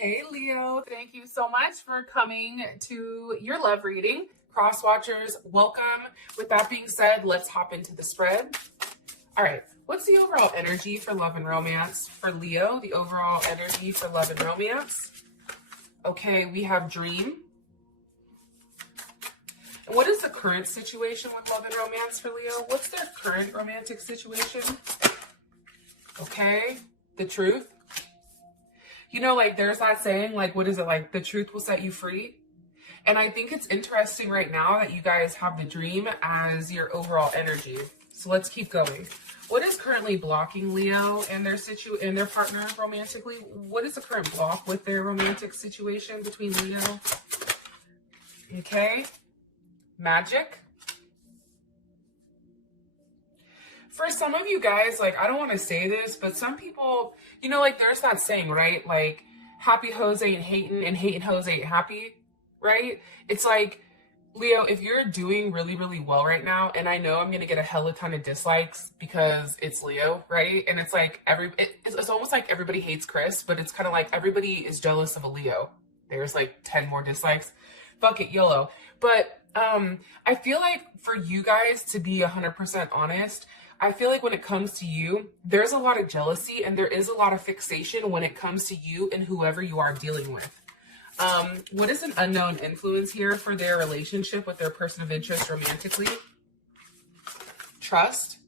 Hey Leo, thank you so much for coming to your love reading. Cross watchers, welcome. With that being said, let's hop into the spread. All right, what's the overall energy for love and romance for Leo? The overall energy for love and romance. Okay, we have dream. And what is the current situation with love and romance for Leo? What's their current romantic situation? Okay, the truth. You know, like there's that saying, like, what is it? Like, the truth will set you free. And I think it's interesting right now that you guys have the dream as your overall energy. So let's keep going. What is currently blocking Leo and their partner romantically? What is the current block with their romantic situation between Leo? Okay. Magic. For some of you guys, like, I don't want to say this, but some people, you know, like there's that saying, right? Like, happy hoes ain't hating and hating hoes ain't happy, right? It's like, Leo, if you're doing really, really well right now, and I know I'm going to get a hella ton of dislikes because it's Leo, right? And it's like, it's almost like everybody hates Chris, but it's kind of like everybody is jealous of a Leo. There's like 10 more dislikes. Fuck it, YOLO. But I feel like for you guys to be 100% honest, I feel like when it comes to you, there's a lot of jealousy and there is a lot of fixation when it comes to you and whoever you are dealing with. What is an unknown influence here for their relationship with their person of interest romantically? Trust.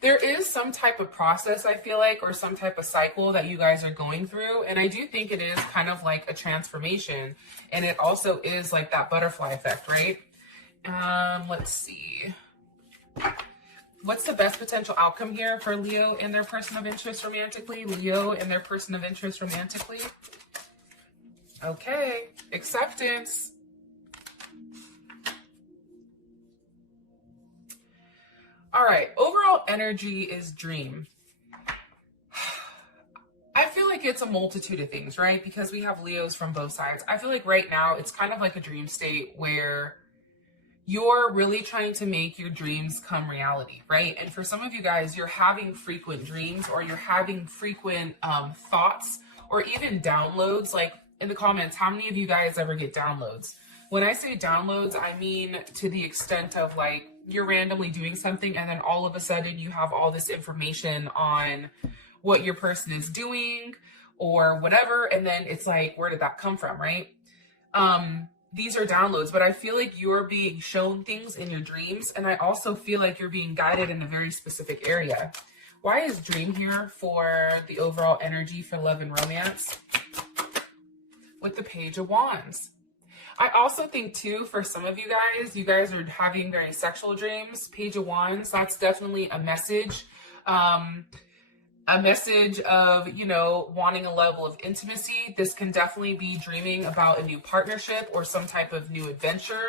There is some type of process, I feel like, or some type of cycle that you guys are going through. And I do think it is kind of like a transformation. And it also is like that butterfly effect, right? Let's see. What's the best potential outcome here for Leo and their person of interest romantically? Leo and their person of interest romantically. Okay, acceptance. All right, overall energy is dream. I feel like it's a multitude of things, right? Because we have Leos from both sides. I feel like right now it's kind of like a dream state where you're really trying to make your dreams come reality, right? And for some of you guys, you're having frequent dreams or you're having frequent thoughts or even downloads. Like in the comments, how many of you guys ever get downloads? When I say downloads, I mean to the extent of like you're randomly doing something and then all of a sudden you have all this information on what your person is doing or whatever. And then it's like, where did that come from, right? These are downloads, but I feel like you're being shown things in your dreams. And I also feel like you're being guided in a very specific area. Why is dream here for the overall energy for love and romance? With the Page of Wands. I also think too, for some of you guys are having very sexual dreams. Page of Wands, that's definitely a message. A message of, you know, wanting a level of intimacy. This can definitely be dreaming about a new partnership or some type of new adventure.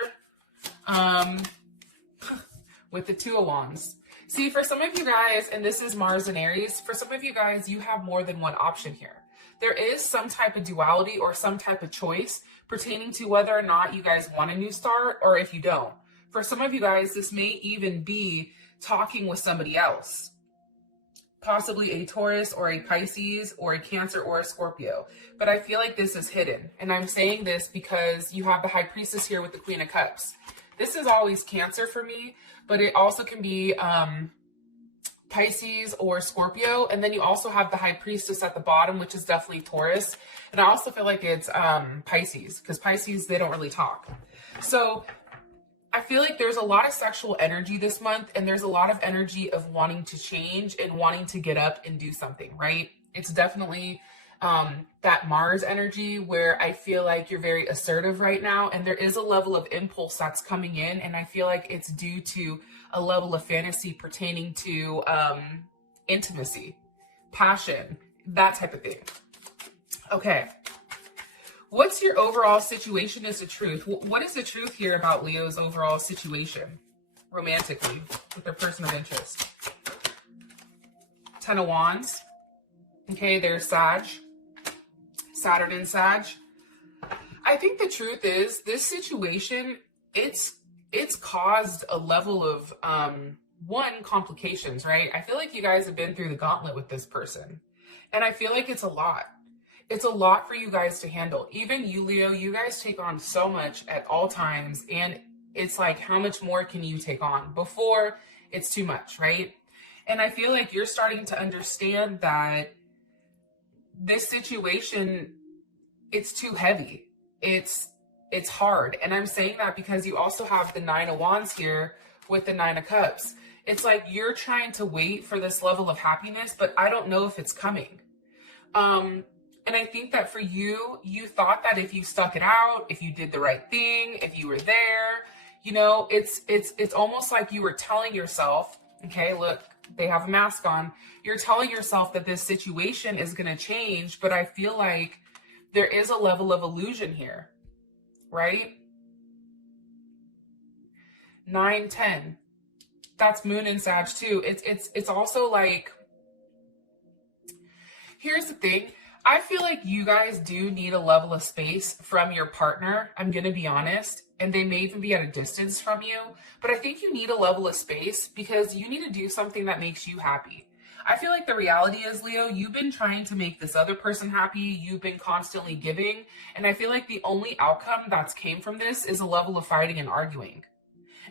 With the Two of Wands. See, for some of you guys, and this is Mars and Aries, for some of you guys, you have more than one option here. There is some type of duality or some type of choice pertaining to whether or not you guys want a new start or if you don't. For some of you guys, this may even be talking with somebody else. Possibly a Taurus or a Pisces or a Cancer or a Scorpio. But I feel like this is hidden. And I'm saying this because you have the High Priestess here with the Queen of Cups. This is always Cancer for me, but it also can be Pisces or Scorpio. And then you also have the High Priestess at the bottom, which is definitely Taurus. And I also feel like it's Pisces, because Pisces, they don't really talk. So I feel like there's a lot of sexual energy this month, and there's a lot of energy of wanting to change and wanting to get up and do something, right? It's definitely that Mars energy where I feel like you're very assertive right now, and there is a level of impulse that's coming in, and I feel like it's due to a level of fantasy pertaining to intimacy, passion, that type of thing. Okay. What's your overall situation is the truth? What is the truth here about Leo's overall situation romantically with their person of interest? Ten of Wands. Okay, there's Sag. Saturn and Sag. I think the truth is this situation, it's caused a level of complications, right? I feel like you guys have been through the gauntlet with this person. And I feel like it's a lot. It's a lot for you guys to handle. Even you, Leo, you guys take on so much at all times. And it's like, how much more can you take on before it's too much, right? And I feel like you're starting to understand that this situation, it's too heavy. It's hard. And I'm saying that because you also have the 9 of Wands here with the 9 of Cups. It's like you're trying to wait for this level of happiness, but I don't know if it's coming. And I think that for you, you thought that if you stuck it out, if you did the right thing, if you were there, you know, it's almost like you were telling yourself, okay, look, they have a mask on. You're telling yourself that this situation is going to change, but I feel like there is a level of illusion here, right? 9, 10. That's Moon and Sag too. It's also like, here's the thing. I feel like you guys do need a level of space from your partner. I'm going to be honest. And they may even be at a distance from you. But I think you need a level of space because you need to do something that makes you happy. I feel like the reality is, Leo, you've been trying to make this other person happy. You've been constantly giving. And I feel like the only outcome that's came from this is a level of fighting and arguing.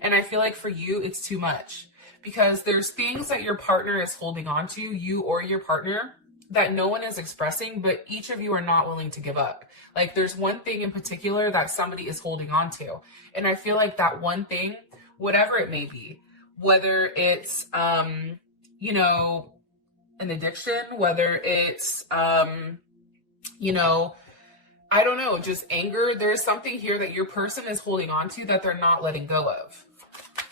And I feel like for you, it's too much. Because there's things that your partner is holding on to, you or your partner, that no one is expressing, but each of you are not willing to give up. Like there's one thing in particular that somebody is holding on to. And I feel like that one thing, whatever it may be, whether it's, you know, an addiction, whether it's, you know, I don't know, just anger. There's something here that your person is holding on to that they're not letting go of.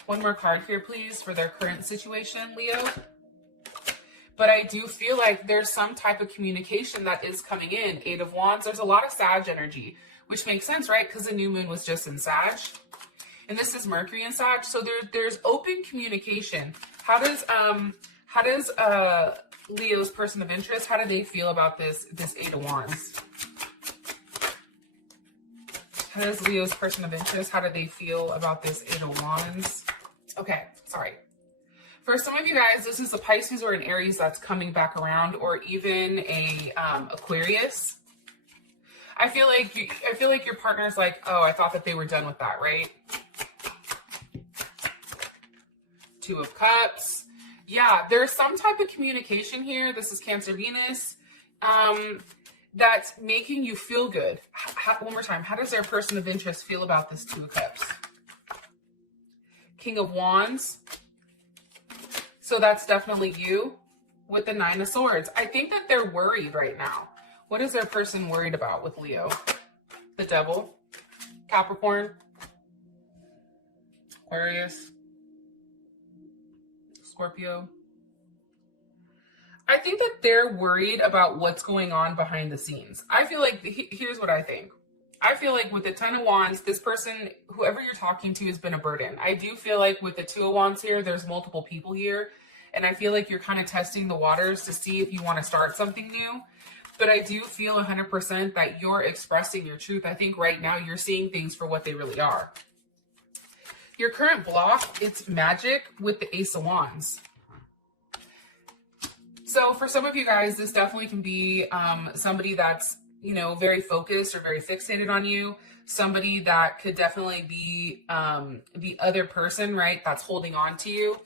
One more card here, please, for their current situation, Leo. But I do feel like there's some type of communication that is coming in. 8 of Wands, there's a lot of Sag energy, which makes sense, right? Because the new moon was just in Sag. And this is Mercury in Sag. So there's open communication. How does Leo's person of interest, how do they feel about this 8 of Wands? How does Leo's person of interest, how do they feel about this 8 of Wands? Okay, sorry. For some of you guys, this is a Pisces or an Aries that's coming back around, or even a Aquarius. I feel like your partner's like, oh, I thought that they were done with that, right? 2 of Cups. Yeah, there's some type of communication here. This is Cancer Venus. That's making you feel good. One more time. How does their person of interest feel about this 2 of Cups? King of Wands. So that's definitely you with the 9 of Swords. I think that they're worried right now. What is their person worried about with Leo? The Devil, Capricorn, Aquarius, Scorpio. I think that they're worried about what's going on behind the scenes. I feel like, here's what I think. I feel like with the 10 of Wands, this person, whoever you're talking to, has been a burden. I do feel like with the 2 of Wands here, there's multiple people here. And I feel like you're kind of testing the waters to see if you want to start something new. But I do feel 100% that you're expressing your truth. I think right now you're seeing things for what they really are. Your current block, it's magic with the Ace of Wands. So for some of you guys, this definitely can be somebody that's, you know, very focused or very fixated on you. Somebody that could definitely be the other person, right? That's holding on to you.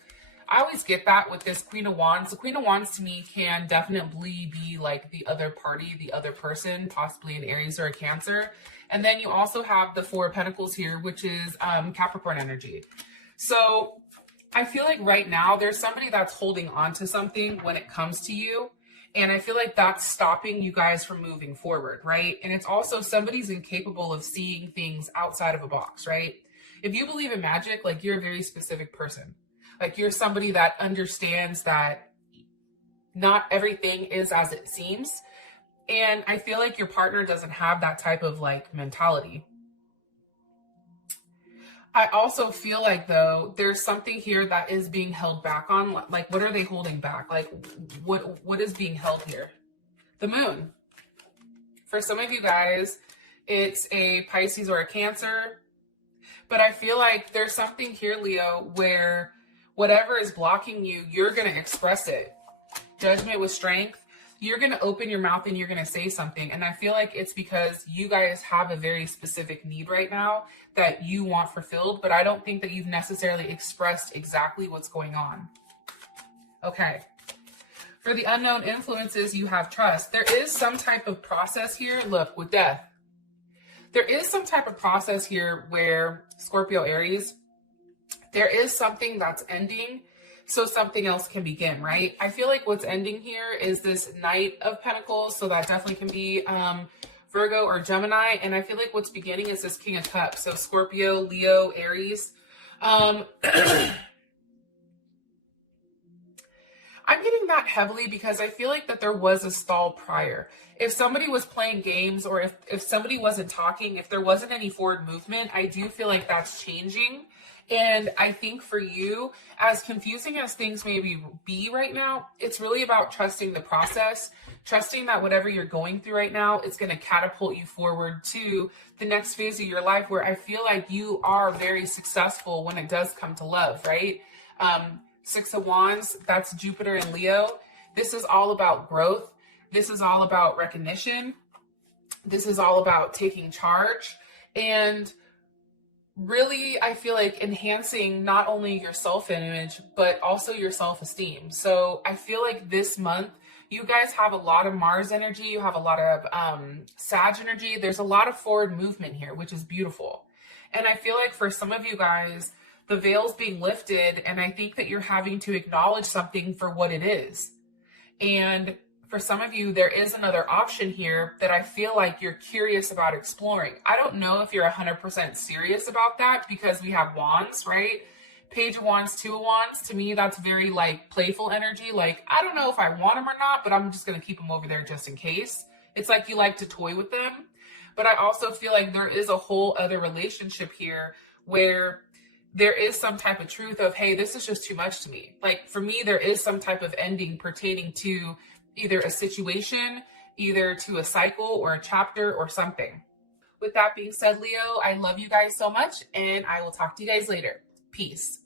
I always get that with this Queen of Wands. The Queen of Wands to me can definitely be like the other party, the other person, possibly an Aries or a Cancer. And then you also have the 4 of Pentacles here, which is Capricorn energy. So I feel like right now there's somebody that's holding on to something when it comes to you. And I feel like that's stopping you guys from moving forward, right? And it's also somebody's incapable of seeing things outside of a box, right? If you believe in magic, like you're a very specific person. Like you're somebody that understands that not everything is as it seems. And I feel like your partner doesn't have that type of like mentality. I also feel like though, there's something here that is being held back on. Like, what are they holding back? Like what is being held here? The moon. For some of you guys, it's a Pisces or a Cancer. But I feel like there's something here, Leo, where whatever is blocking you, you're going to express it. Judgment with Strength. you're going to open your mouth and you're going to say something. And I feel like it's because you guys have a very specific need right now that you want fulfilled, but I don't think that you've necessarily expressed exactly what's going on. Okay. For the unknown influences, you have trust. There is some type of process here. Look, with death, there is some type of process here where Scorpio, Aries, there is something that's ending so something else can begin, right? I feel like what's ending here is this Knight of Pentacles. So that definitely can be Virgo or Gemini. And I feel like what's beginning is this King of Cups. So Scorpio, Leo, Aries. I'm getting that heavily because I feel like that there was a stall prior. If somebody was playing games or if somebody wasn't talking, if there wasn't any forward movement, I do feel like that's changing. And I think for you, as confusing as things maybe be right now, it's really about trusting the process, trusting that whatever you're going through right now, it's going to catapult you forward to the next phase of your life where I feel like you are very successful when it does come to love, right? Six of Wands, that's Jupiter and Leo. This is all about growth. This is all about recognition. This is all about taking charge. And really, I feel like enhancing not only your self-image, but also your self-esteem. So I feel like this month, you guys have a lot of Mars energy. You have a lot of Sag energy. There's a lot of forward movement here, which is beautiful. And I feel like for some of you guys, the veil's being lifted, and I think that you're having to acknowledge something for what it is. And for some of you, there is another option here that I feel like you're curious about exploring. I don't know if you're 100% serious about that because we have Wands, right? Page of Wands, Two of Wands. To me, that's very like playful energy. Like, I don't know if I want them or not, but I'm just going to keep them over there just in case. It's like you like to toy with them. But I also feel like there is a whole other relationship here where there is some type of truth of, hey, this is just too much to me. Like for me, there is some type of ending pertaining to either a situation, either to a cycle or a chapter or something. With that being said, Leo, I love you guys so much and I will talk to you guys later. Peace.